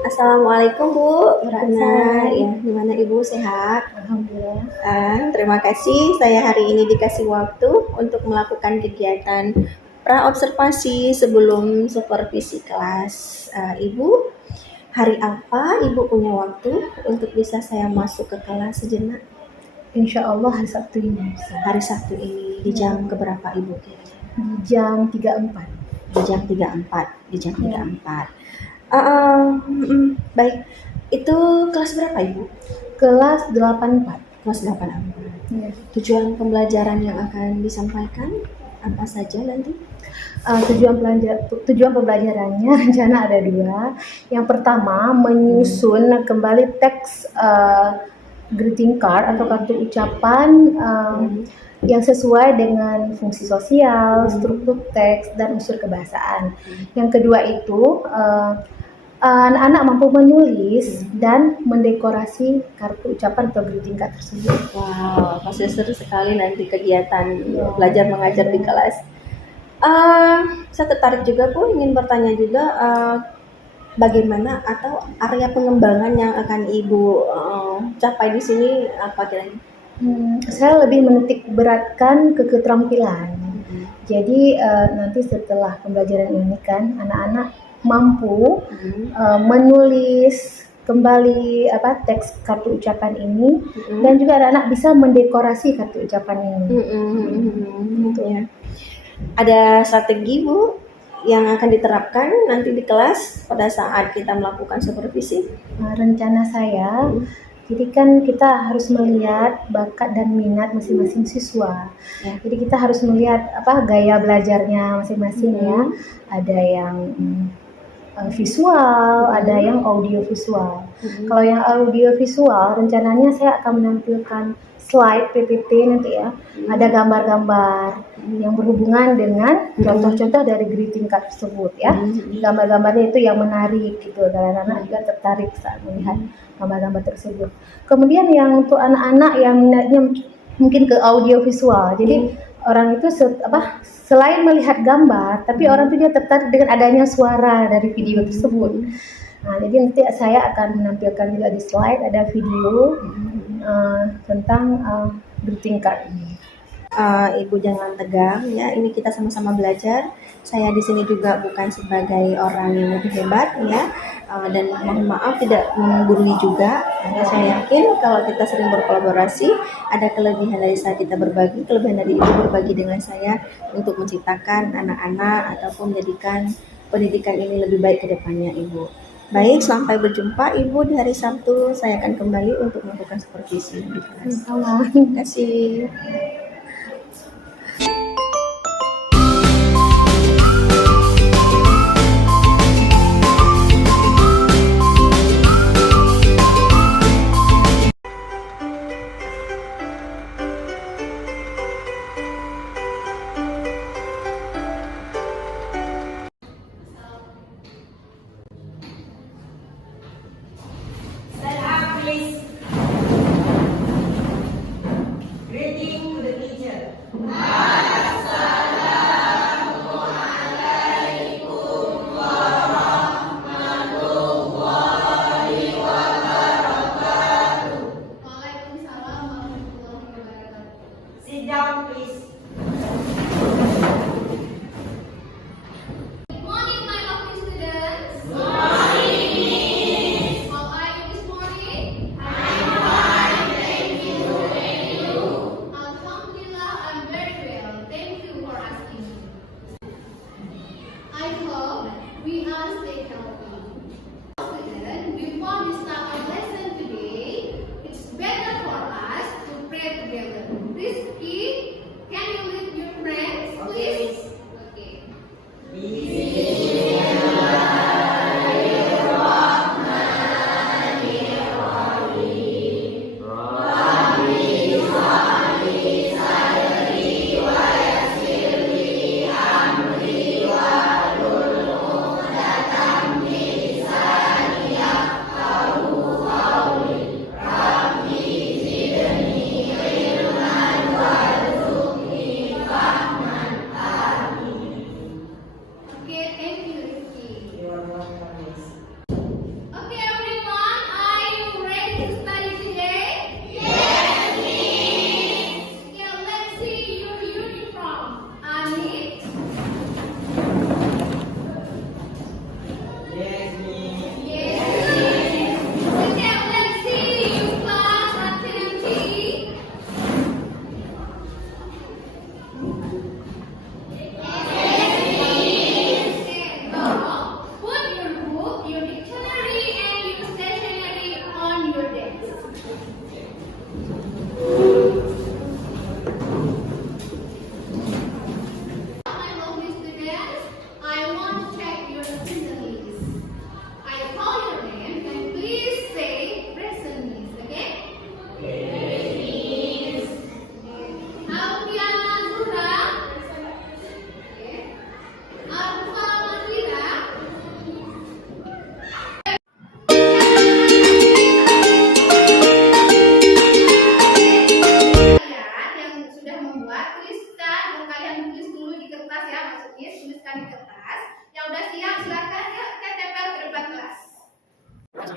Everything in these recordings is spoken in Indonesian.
Assalamualaikum Bu Ratna, Waalaikumsalam. ya gimana Ibu sehat? Alhamdulillah. Terima kasih saya hari ini dikasih waktu untuk melakukan kegiatan praobservasi sebelum supervisi kelas. Ibu, hari apa Ibu punya waktu untuk bisa saya masuk ke kelas sejenak? Insya Allah hari Sabtu ini bisa. Hari Sabtu ini di jam keberapa Ibu? Di jam 34. Di jam 34. Di jam Ya. 34. Baik, itu kelas berapa Ibu? Kelas 84. Kelas 84. Ya. Tujuan pembelajaran yang akan disampaikan apa saja nanti? Tujuan pembelajarannya rencana ada dua. Yang pertama menyusun kembali teks greeting card atau kartu ucapan yang sesuai dengan fungsi sosial, struktur teks, dan unsur kebahasaan. Yang kedua itu anak-anak mampu menulis dan mendekorasi kartu ucapan atau greeting card tersebut. Wow, pasti seru sekali nanti kegiatan belajar mengajar di kelas. Saya tertarik juga Bu, ingin bertanya juga bagaimana atau area pengembangan yang akan Ibu capai di sini apa kira-kira? Saya lebih menitik beratkan ke keterampilan. Jadi nanti setelah pembelajaran ini kan anak-anak mampu menulis kembali teks kartu ucapan ini dan juga anak-anak bisa mendekorasi kartu ucapan ini. Gitu ya. Ada strategi Bu yang akan diterapkan nanti di kelas pada saat kita melakukan supervisi? Rencana saya, jadi kan kita harus melihat bakat dan minat masing-masing siswa. Ya. Jadi kita harus melihat gaya belajarnya masing-masing ya. Ada yang visual, ada yang audio visual. Kalau yang audio visual, rencananya saya akan menampilkan slide PPT nanti ya. Ada gambar-gambar yang berhubungan dengan contoh-contoh dari greeting card tersebut ya. Gambar-gambarnya itu yang menarik gitu, dan anak-anak juga tertarik saat melihat gambar-gambar tersebut. Kemudian yang untuk anak-anak yang minatnya mungkin ke audio visual, jadi orang itu selain melihat gambar, tapi orang itu dia tertarik dengan adanya suara dari video tersebut. Nah, jadi nanti saya akan menampilkan juga di slide ada video tentang greeting card ini. Ibu jangan tegang ya, ini kita sama-sama belajar. Saya di sini juga bukan sebagai orang yang lebih hebat ya, dan mohon maaf tidak menggurui juga. Karena saya yakin kalau kita sering berkolaborasi, ada kelebihan dari saya kita berbagi, kelebihan dari Ibu berbagi dengan saya untuk menciptakan anak-anak ataupun menjadikan pendidikan ini lebih baik ke depannya Ibu. Baik, sampai berjumpa Ibu di hari Sabtu. Saya akan kembali untuk melakukan supervisi di kelas. Terima kasih. Stand up, please. Greeting to the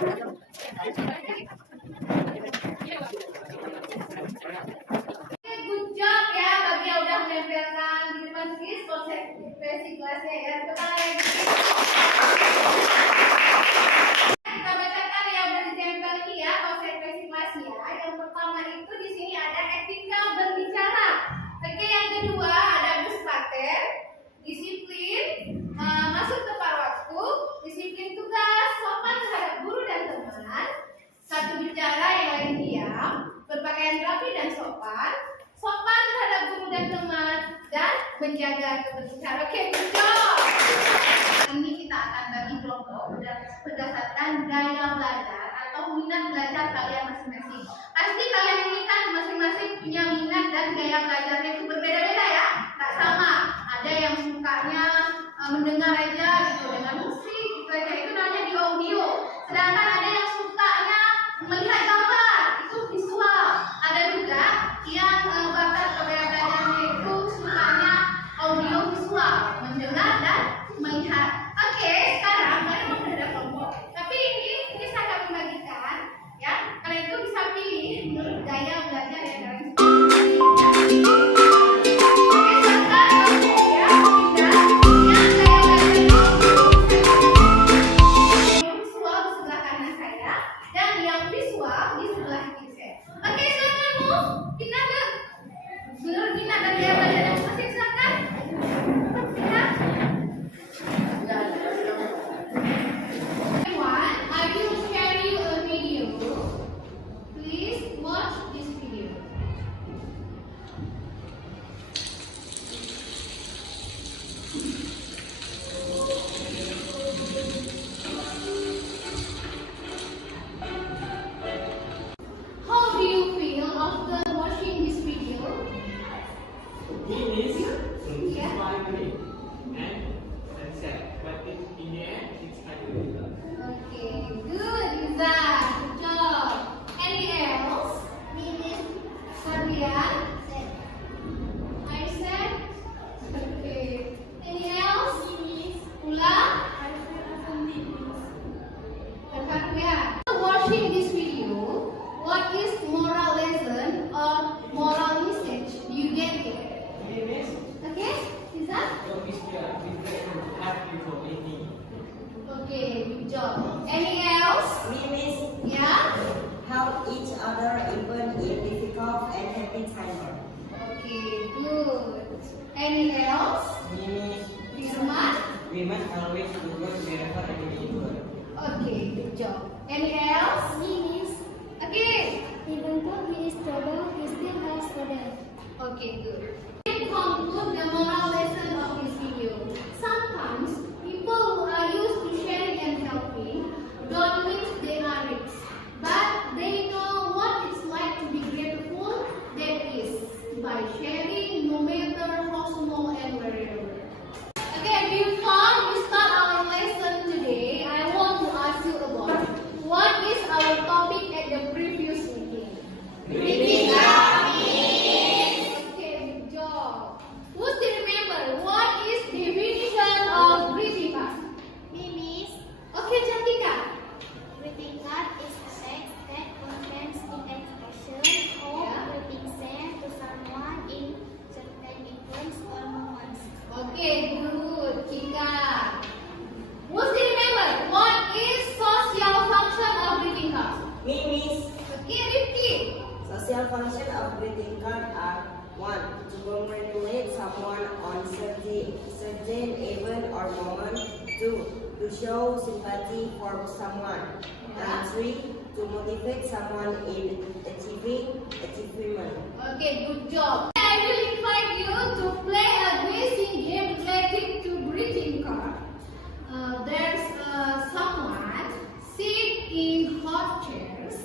Good job ya bagi yang udah menempelkan di depan konsep kelasnya ya. Kita lagi. Kita bacakan yang udah ditempel ini ya konsep kelasnya. Yang pertama itu di sini ada etika berbicara. Oke, yang kedua ada berpater, disiplin, masuk tepat waktu, disiplin tugas, sopan terhadap guru dan teman, satu bicara yang lain diam, berpakaian rapi dan sopan, sopan terhadap guru dan teman, dan menjaga kebersihan. Oke, good job. Ini kita akan bagi kelompok berdasarkan gaya belajar atau minat belajar kalian masing-masing. Pasti kalian ini kan masing-masing punya minat dan gaya belajarnya itu berbeda-beda ya, tak sama. Ada yang sukanya mendengar aja gitu dengan musik gitu aja, itu namanya di audio. Sedangkan ada yang sukanya melihat gambar, itu visual. Ada juga yang bakat gaya belajarnya itu sukanya audio visual, mendengar dan melihat. Oke, sekarang kalian mau berada kelompok. Tapi ini saya akan membagikan ya. Kalian itu bisa pilih menurut gaya belajar yang kalian suka. Okay, good job. Any else? Yeah? Help each other even in difficult and happy times. Okay, good. Any else? Firman? We must always do good wherever we go. Okay, good job. Any else? Okay. Even though he is trouble, he still has order. Okay, good. We conclude the moral lesson of this video. Sometimes people who are used to sharing and helping don't mean they are rich, but they know what it's like to be grateful. That is by sharing, no matter how small and wherever. Okay, before we start our lesson today, I want to ask you about what is our topic at the previous meeting. Greeting card. Okay, good job. Who still remember what is definition of greeting card? Okay, Cantika. Greeting card is a text that contains instructions or greeting sent to someone in certain events or moments. Okay, good, Kika. Who still remember what is social function of greeting card? Okay, Rifki. Social function of greeting card are 1. To congratulate someone on certain event or moment. 2. To show sympathy for someone. And 3. To motivate someone in achievement. Okay, good job. I will invite you to play a guessing game related to greeting card. There's someone sit in hot chairs,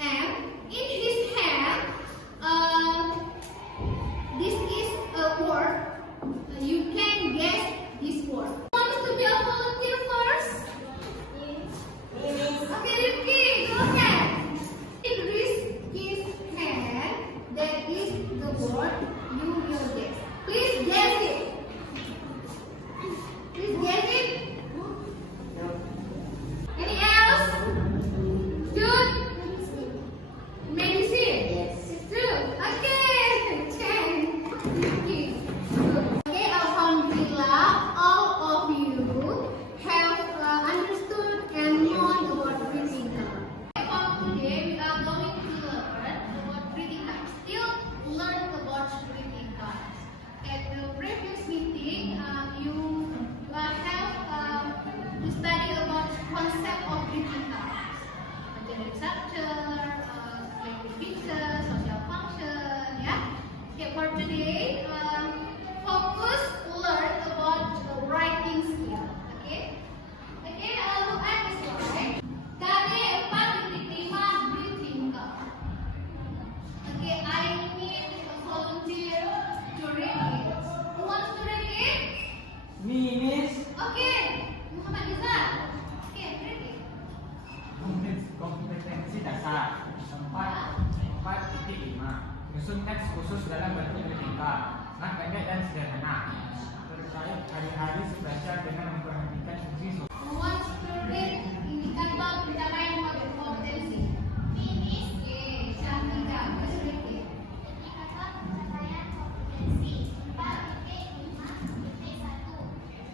and in his hand, this is a word. You can guess this word. Wants to be a volunteer first? Okay, Rifki, go ahead. In Rizky's hand, there is the word greeting cards. Academic structure, language features, social function, ya. Okay, for today, focus learn about the writing skill. Okay, look at this slide. KD 4.5 greeting card. Okay, I need a volunteer to read it. Who wants to read it? Me, Miss. Okay, Muhammad Izal. Okay, read it. Kompetensi dasar 4.5. Menyusun teks khusus dalam bentuk bertingkah, pendek dan sederhana. Terkait hari-hari belajar dengan memperhatikan fungsi sosial. Who wants to read indikator pencapaian kompetensi? Finish. Okay, Syafiqah, please read it. Indikator pencapaian kompetensi 4.5.1.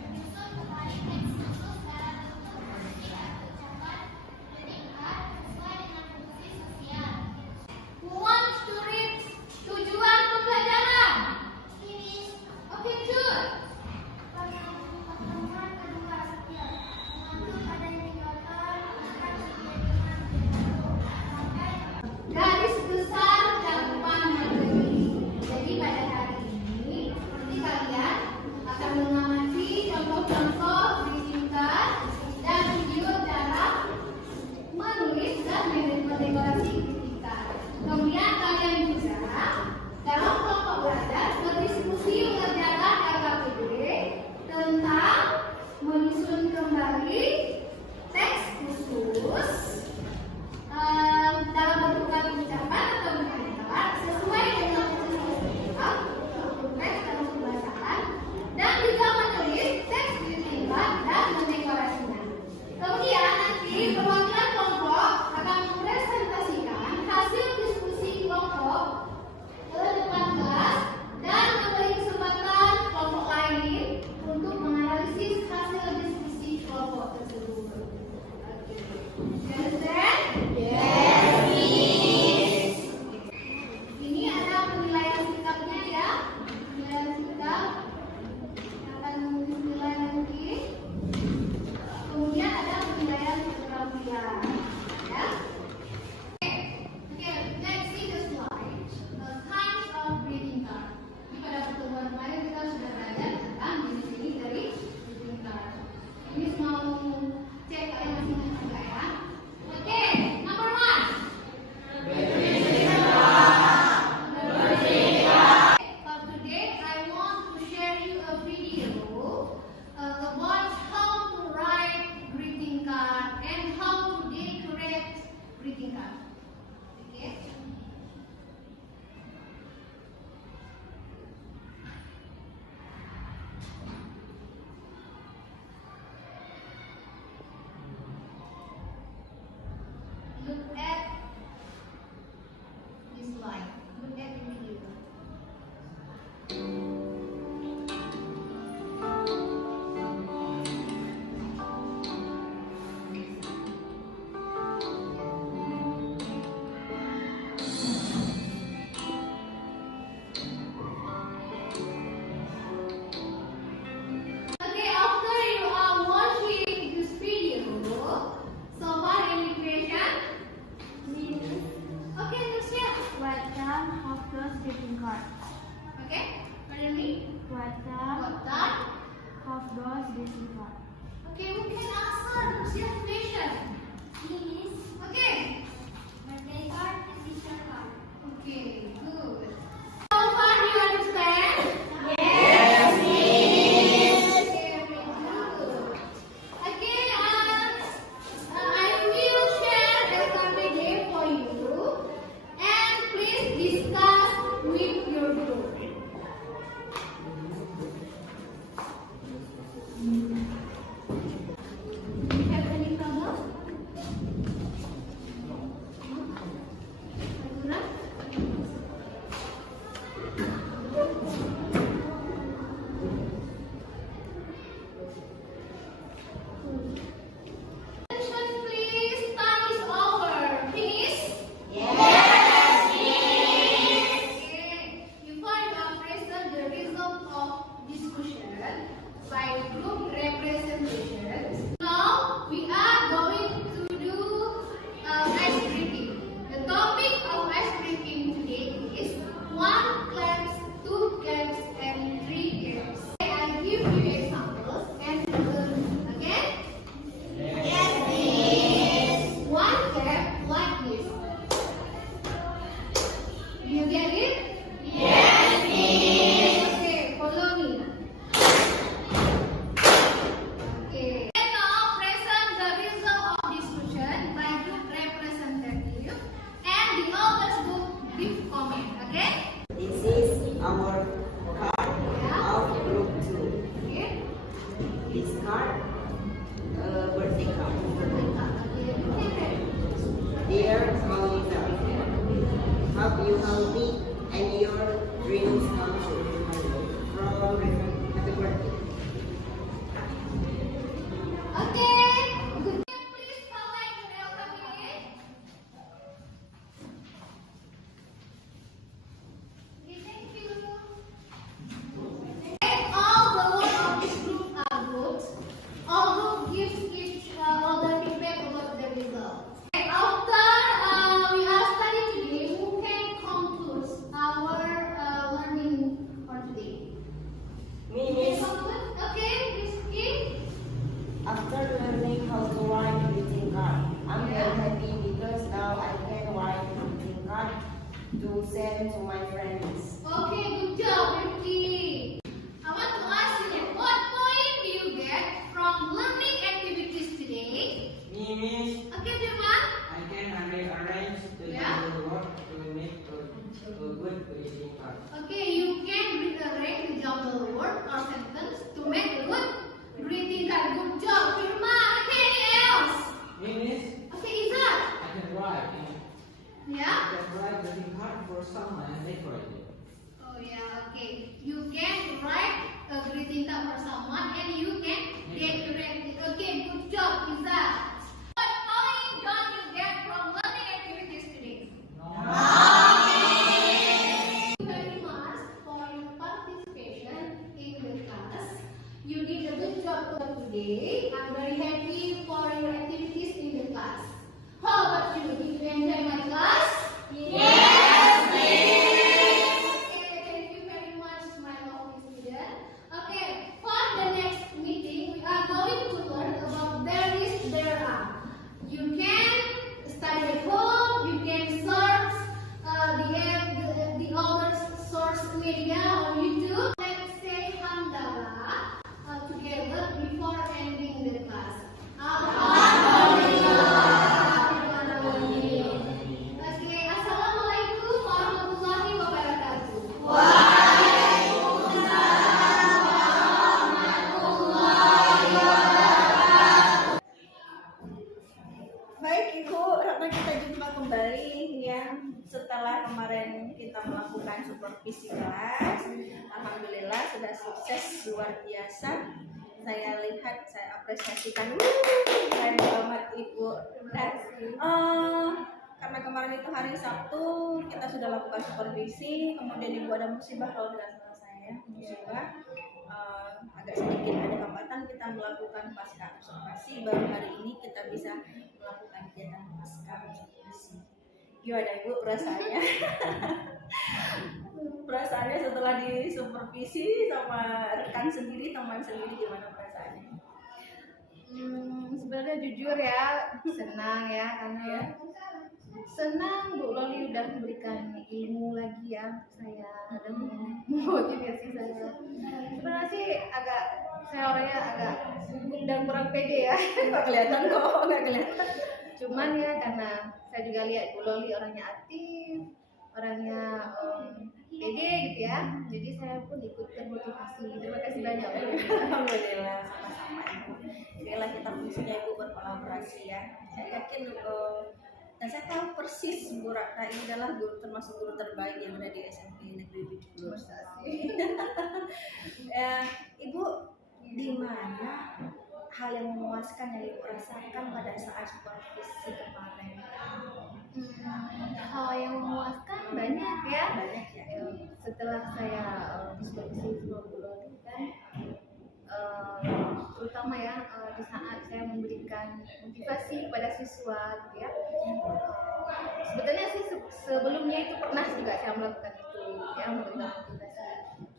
Menyusun kembali teks khusus dalam bentuk berbentuk atau ucapan bertingkat sesuai dengan fungsi sosial. Who wants to read tujuan pembelajaran? Finish. Okay, good. Pertemuan kedua skill mengatur pada indikator akan menjadi sampai Garis besar cakupan materi. Jadi pada hari ini, nanti kalian akan mengamati contoh-contoh greeting card dan video cara menulis dan mendekorasi greeting card. Kemudian kalian juga dalam kelompok belajar berdiskusi mengerjakan LKPD tentang menyusun kembali teks khusus dalam bentuk kata ucapan atau berkata sesuai dengan fungsi sosial, teks dalam pembahasan, dan juga menulis teks greeting card dan mendekorasinya. Kemudian nanti perwakilan kelompok akan mempresentasikan hasil diskusi kelompok ke depan kelas dan memberi kesempatan kelompok lain untuk menganalisis hasil diskusi kelompok tersebut. Understand? Ini ada penilaian sikapnya ya. Penilaian sikap akan dinilai nanti. Kemudian ada penilaian keterampilan. Ya. Okay, let's see the slide. The kinds of greeting card. Ini pada pertemuan kemarin kita sudah belajar tentang jenis-jenis dari greeting card. Ini mau cek kalian masih ingat nggak ya? Oke, number one. For today, I want to share you a video about how to write greeting card and how to decorate you healthy and your dreams come true. From Raven. Happy birthday. Okay, good. Please collect the welcome unit. Okay, thank you. All the work of this group are good. All group gives each other feedback about the result. Okay, after we are studying today, who can conclude our learning for today? Me, Can Miss. conclude? Okay, Rizky. After learning how to write greeting card, I'm very happy because now I can write greeting card to send to my friends. Okay, good job, Rizky. I want to ask you that what point do you get from learning activities today? Me, Miss, Okay, Firman. I can arrange the Yeah. work to make a good greeting card. Okay, you can rearrange the jumble word or sentence to make a good greeting card. Good job, Firman. Okay, any else? Me, Miss, Okay, Izzat. I can write. Yeah. I can write greeting card for someone and decorate it. Oh yeah, okay. You can write a greeting card for someone and you can decorate it. Okay, good job, Izzat. What point don't you get from learning activities today? Thank you very much for your participation in the class. You did a good job today. I'm very happy for your activities in the class. How about you? Did you enjoy my class? Yes, okay, thank you very much, my lovely student. Okay, for the next meeting, we are going to learn about there is, there are. You can study at home, you can search the other source media on YouTube. Let's say Hamdallah together before ending the class. Okay, Assalamualaikum warahmatullahi wabarakatuh. Baik Ibu, Ratna kita jumpa kembali ya setelah kemarin kita melakukan supervisi kelas. Alhamdulillah sudah sukses luar biasa. Saya lihat, saya apresiasikan. Keren banget Ibu. Dan karena kemarin itu hari Sabtu kita sudah lakukan supervisi, kemudian Ibu ada musibah kalau tidak salah saya, musibah. Agak sedikit ada hambatan kita melakukan pasca observasi, baru hari ini kita bisa melakukan kegiatan pasca observasi. Gimana Ibu perasaannya? Perasaannya setelah disupervisi sama rekan sendiri, teman sendiri, gimana perasaannya? Sebenarnya jujur ya, senang ya, karena ya senang Bu Loli udah memberikan ilmu lagi ya saya, dan memotivasi saya. Sebenarnya sih saya orangnya agak gugup dan kurang pede ya. Nggak kelihatan kok, nggak kelihatan. Cuman ya karena saya juga lihat Bu Loli orangnya aktif, orangnya pede gitu ya. Jadi saya pun ikut termotivasi. Terima kasih banyak Bu. Alhamdulillah, sama-sama Ibu. Inilah kita fungsinya Ibu berkolaborasi ya. Saya yakin dan saya tahu persis Bu Ratna ini adalah guru, termasuk guru terbaik yang ada di SMP Negeri 17. Ibu, di mana hal yang memuaskan yang Ibu rasakan pada saat supervisi kemarin? Hal yang memuaskan banyak ya. Banyak ya. Setelah saya diskusi sama Bu Loli kan, terutama ya di saat saya memberikan motivasi kepada siswa gitu ya. Sebetulnya sih sebelumnya itu pernah juga saya melakukan itu ya, memberikan motivasi.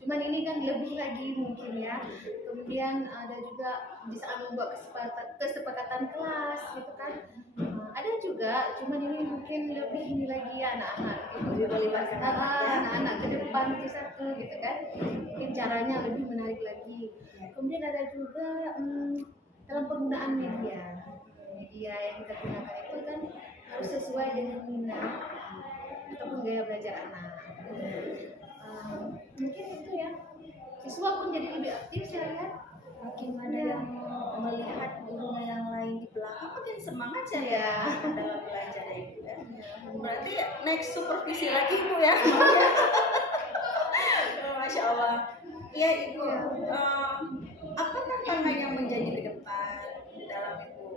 Cuman ini kan lebih lagi mungkin ya. Kemudian ada juga di saat membuat kesepakatan kelas gitu kan. Ada juga, cuman ini mungkin lebih ini lagi ya anak-anak gitu. Lebih melibatkan Anak-anak ke depan itu satu gitu kan. Mungkin caranya lebih menarik lagi. Kemudian ada juga dalam penggunaan media yang kita gunakan itu kan harus sesuai dengan minat ataupun gaya belajar anak. Mungkin itu ya, siswa pun jadi lebih aktif saya lihat. Bagaimana yang melihat gurunya yang lain di belakang makin semangat banget saya Iya. dalam belajar ya Ibu ya. Berarti next supervisi lagi Ibu ya. Masya Allah. Iya Ibu. Apa tantangan yang menjadi ke depan dalam Ibu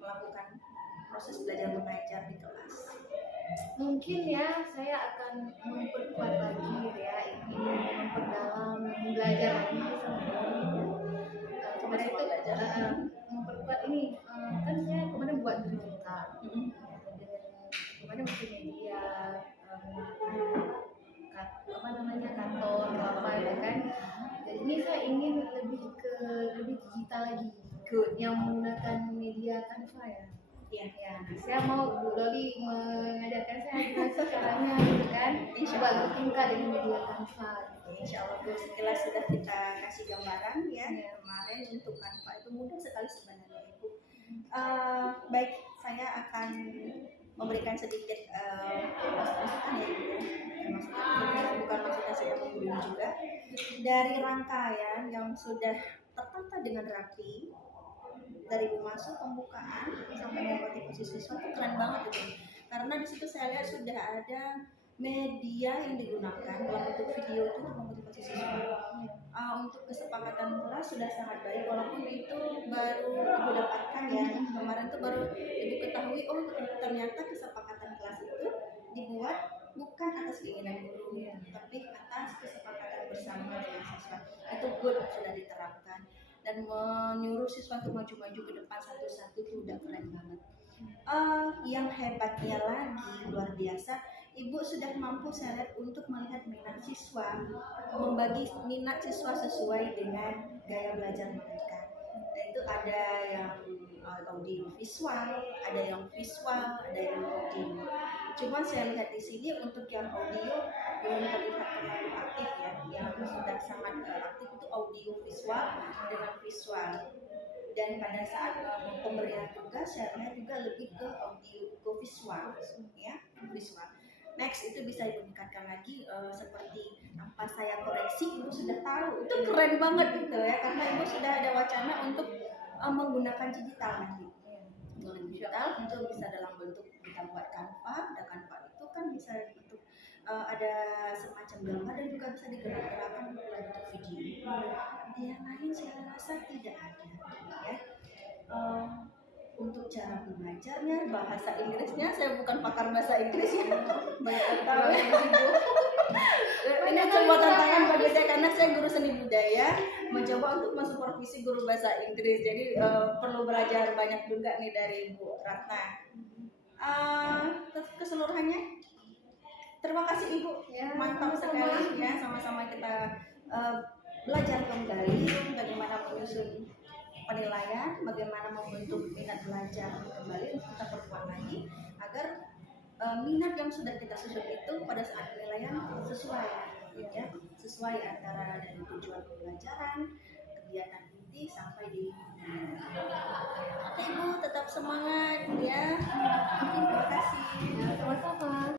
melakukan proses belajar mengajar di kelas? Mungkin ya saya akan memperkuat lagi gitu ya, ingin memperdalam, belajar lagi sama kemarin itu Belajar. memperkuat ini kan saya kemarin buat berita kemarin multimedia apa namanya kantor apa ya kan, jadi ini saya ingin lebih digital lagi, yang menggunakan media Canva ya. Iya. Ya, saya mau Bu Loli mengajarkan saya gimana sih caranya gitu kan, coba bertingkah dengan media Canva. Insya Allah Bu, sekilas sudah kita kasih gambaran ya. Iya. Kemarin untuk Canva itu mudah sekali sebenarnya Ibu. Baik, saya akan memberikan sedikit masukan ya Ibu ya. Maksudnya bukan maksudnya saya menggurui juga. Dari rangkaian yang sudah tertata dengan rapi, dari masuk pembukaan sampai memotivasi siswa itu keren banget itu, karena di situ saya lihat sudah ada media yang digunakan dalam bentuk video itu untuk memotivasi siswa. Untuk kesepakatan kelas sudah sangat baik, walaupun itu baru Ibu dapatkan ya kemarin itu baru Ibu ketahui, oh ternyata kesepakatan kelas itu dibuat bukan atas keinginan guru tapi atas kesepakatan bersama dengan siswa. Itu good, sudah diterapkan dan menyuruh siswa untuk maju-maju ke depan satu-satu itu udah keren banget. Yang hebatnya lagi luar biasa, Ibu sudah mampu saya lihat untuk melihat minat siswa, membagi minat siswa sesuai dengan gaya belajar mereka. Dan itu ada yang audio visual, ada yang visual, ada yang audio. Cuma saya lihat di sini untuk yang audio belum terlihat terlalu aktif ya. Yang sudah sangat aktif itu audio visual dengan visual. Dan pada saat pemberian tugas saya lihat juga lebih ke audio ke visual ya, visual. Next itu bisa Ibu tingkatkan lagi seperti tanpa saya koreksi Ibu sudah tahu, itu keren banget gitu ya, karena Ibu sudah ada wacana untuk menggunakan digital nanti. Menggunakan digital itu bisa dalam bentuk kita buat Canva, dan Canva itu kan bisa bentuk ada semacam gambar dan juga bisa digerak-gerakkan dalam bentuk video. Yang lain saya rasa tidak ada ya. Untuk cara belajarnya, bahasa Inggrisnya saya bukan pakar bahasa Inggris ya, banyak tahu ya. Ini sebuah tantangan bagi saya karena saya guru seni budaya, mencoba untuk mensupervisi guru bahasa Inggris, jadi perlu belajar banyak juga nih dari Bu Ratna. Keseluruhannya terima kasih Ibu, mantap sekali ya, sama-sama kita belajar kembali bagaimana menyusun penilaian, bagaimana membentuk minat belajar kembali, untuk kita perkuat lagi agar minat yang sudah kita susun itu pada saat penilaian sesuai ya, sesuai antara dari tujuan pembelajaran, kegiatan inti sampai di Oke Ibu, tetap semangat ya. Terima kasih. Sama-sama.